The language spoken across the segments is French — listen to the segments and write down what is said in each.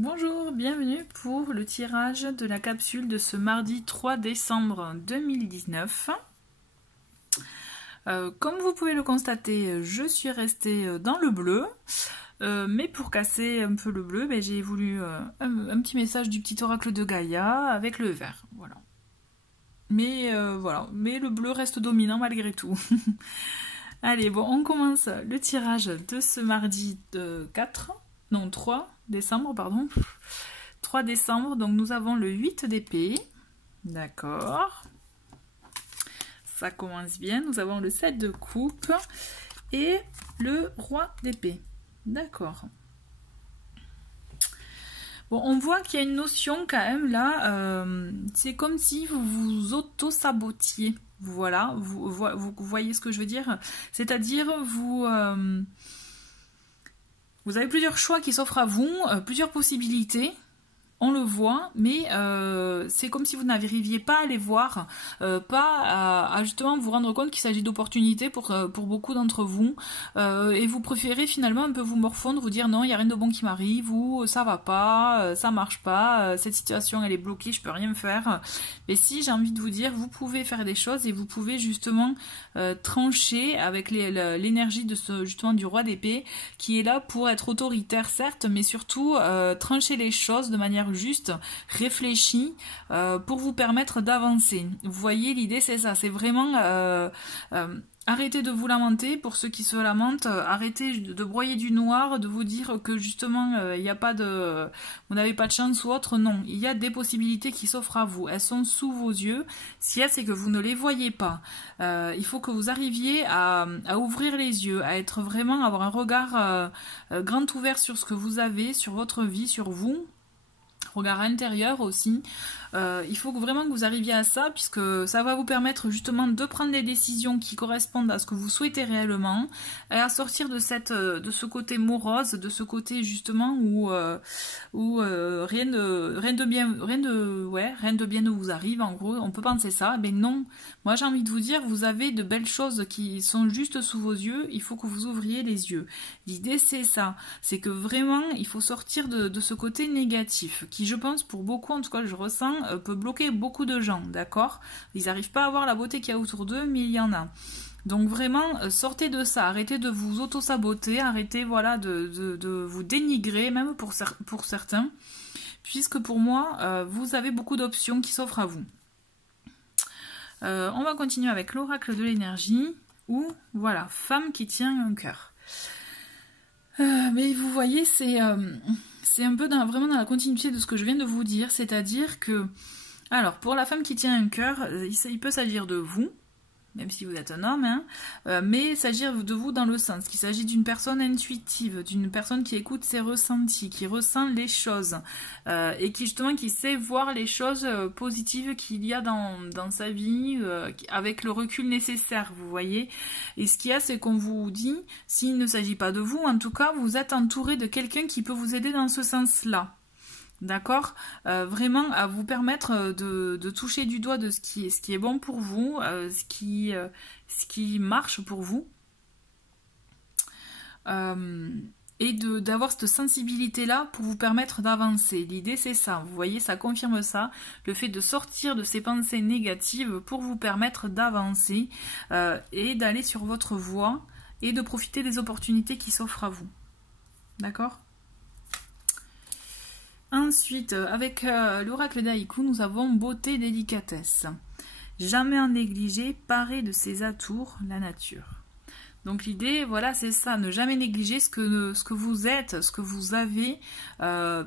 Bonjour, bienvenue pour le tirage de la capsule de ce mardi 3 décembre 2019. Comme vous pouvez le constater, je suis restée dans le bleu, mais pour casser un peu le bleu, j'ai voulu un petit message du petit oracle de Gaïa avec le vert. Voilà. Mais mais le bleu reste dominant malgré tout. Allez, bon, on commence le tirage de ce mardi 3 décembre, pardon. 3 décembre, donc nous avons le 8 d'épée. D'accord. Ça commence bien. Nous avons le 7 de coupe et le roi d'épée. D'accord. Bon, on voit qu'il y a une notion quand même là. C'est comme si vous vous auto-sabotiez. Voilà, vous voyez ce que je veux dire? C'est-à-dire, vous avez plusieurs choix qui s'offrent à vous, plusieurs possibilités. On le voit, mais c'est comme si vous n'arriviez pas à les voir, pas à justement vous rendre compte qu'il s'agit d'opportunités pour beaucoup d'entre vous, et vous préférez finalement un peu vous morfondre, vous dire non, il n'y a rien de bon qui m'arrive, ou ça va pas, ça marche pas, cette situation elle est bloquée, je peux rien faire. Mais si, j'ai envie de vous dire, vous pouvez faire des choses et vous pouvez justement trancher avec l'énergie de justement du roi d'épée, qui est là pour être autoritaire certes, mais surtout trancher les choses de manière juste, réfléchi, pour vous permettre d'avancer. Vous voyez, l'idée c'est ça, c'est vraiment arrêtez de vous lamenter, pour ceux qui se lamentent, arrêtez de broyer du noir, de vous dire que justement il n'y a pas de, vous n'avez pas de chance ou autre. Non, il y a des possibilités qui s'offrent à vous, elles sont sous vos yeux. Ce qu'il y a, c'est que vous ne les voyez pas. Il faut que vous arriviez à ouvrir les yeux, à être vraiment, avoir un regard grand ouvert sur ce que vous avez, sur votre vie, sur vous. Regard intérieur aussi. Il faut vraiment que vous arriviez à ça, puisque ça va vous permettre justement de prendre des décisions qui correspondent à ce que vous souhaitez réellement, et à sortir de ce côté morose, de ce côté justement où rien de bien ne vous arrive. En gros, on peut penser ça, mais non. Moi, j'ai envie de vous dire, vous avez de belles choses qui sont juste sous vos yeux. Il faut que vous ouvriez les yeux. L'idée, c'est ça. C'est que vraiment, il faut sortir de ce côté négatif, qui, je pense, pour beaucoup, en tout cas, je ressens, peut bloquer beaucoup de gens, d'accord? Ils n'arrivent pas à voir la beauté qu'il y a autour d'eux, mais il y en a. Donc vraiment, sortez de ça, arrêtez de vous auto-saboter, arrêtez voilà, de vous dénigrer, même pour certains, puisque pour moi, vous avez beaucoup d'options qui s'offrent à vous. On va continuer avec l'oracle de l'énergie, ou voilà, femme qui tient un cœur. Mais vous voyez, c'est un peu vraiment dans la continuité de ce que je viens de vous dire, c'est-à-dire que, alors pour la femme qui tient un cœur, il peut s'agir de vous, même si vous êtes un homme, hein, mais s'agir de vous dans le sens qu'il s'agit d'une personne intuitive, d'une personne qui écoute ses ressentis, qui ressent les choses, et qui justement qui sait voir les choses positives qu'il y a dans sa vie, avec le recul nécessaire, vous voyez. Et ce qu'il y a, c'est qu'on vous dit, s'il ne s'agit pas de vous, en tout cas, vous êtes entouré de quelqu'un qui peut vous aider dans ce sens-là. D'accord, vraiment à vous permettre de toucher du doigt de ce qui est bon pour vous, ce qui marche pour vous, et d'avoir cette sensibilité-là pour vous permettre d'avancer. L'idée c'est ça, vous voyez, ça confirme ça, le fait de sortir de ces pensées négatives pour vous permettre d'avancer et d'aller sur votre voie et de profiter des opportunités qui s'offrent à vous. D'accord ? Ensuite, avec l'oracle d'Haïku, nous avons beauté, délicatesse. Jamais en négliger, paré de ses atours, la nature. Donc l'idée, voilà, c'est ça, ne jamais négliger ce que vous êtes, ce que vous avez,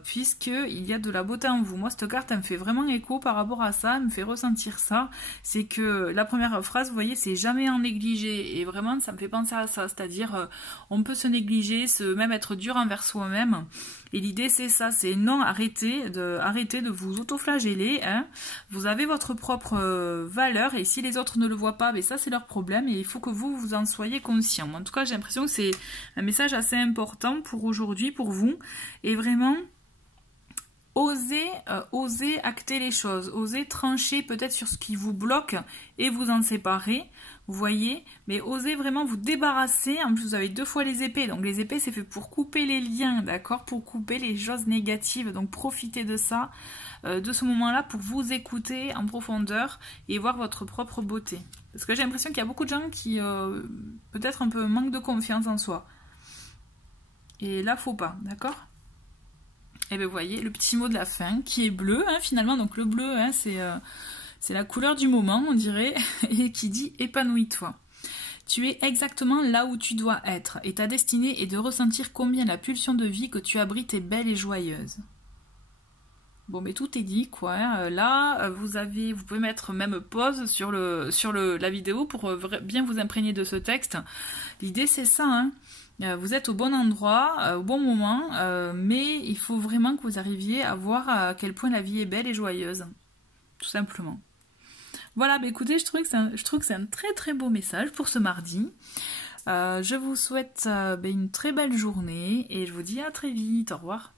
puisqu'il y a de la beauté en vous. Moi, cette carte, elle me fait vraiment écho par rapport à ça, elle me fait ressentir ça. C'est que la première phrase, vous voyez, c'est jamais en négliger. Et vraiment, ça me fait penser à ça, c'est-à-dire, on peut se négliger, même être dur envers soi-même. Et l'idée, c'est ça, c'est non, arrêtez de vous auto-flageller. Hein. Vous avez votre propre valeur, et si les autres ne le voient pas, ça, c'est leur problème, et il faut que vous en soyez conscient. En tout cas, j'ai l'impression que c'est un message assez important pour aujourd'hui, pour vous. Et vraiment, osez acter les choses, osez trancher peut-être sur ce qui vous bloque et vous en séparer, vous voyez, mais osez vraiment vous débarrasser. En plus vous avez 2 fois les épées, donc les épées c'est fait pour couper les liens, d'accord, pour couper les choses négatives, donc profitez de ça, de ce moment-là pour vous écouter en profondeur et voir votre propre beauté. Parce que j'ai l'impression qu'il y a beaucoup de gens qui peut-être un peu manquent de confiance en soi. Et là faut pas, d'accord? Et bien vous voyez le petit mot de la fin qui est bleu, hein, finalement, donc le bleu hein, c'est la couleur du moment on dirait, et qui dit épanouis-toi. Tu es exactement là où tu dois être, et ta destinée est de ressentir combien la pulsion de vie que tu abrites est belle et joyeuse. Bon mais tout est dit quoi, hein. Là vous pouvez mettre même pause sur la vidéo pour bien vous imprégner de ce texte. L'idée c'est ça, hein. Vous êtes au bon endroit, au bon moment, mais il faut vraiment que vous arriviez à voir à quel point la vie est belle et joyeuse, tout simplement. Voilà, bah écoutez, je trouve que c'est un très très beau message pour ce mardi. Je vous souhaite une très belle journée et je vous dis à très vite, au revoir.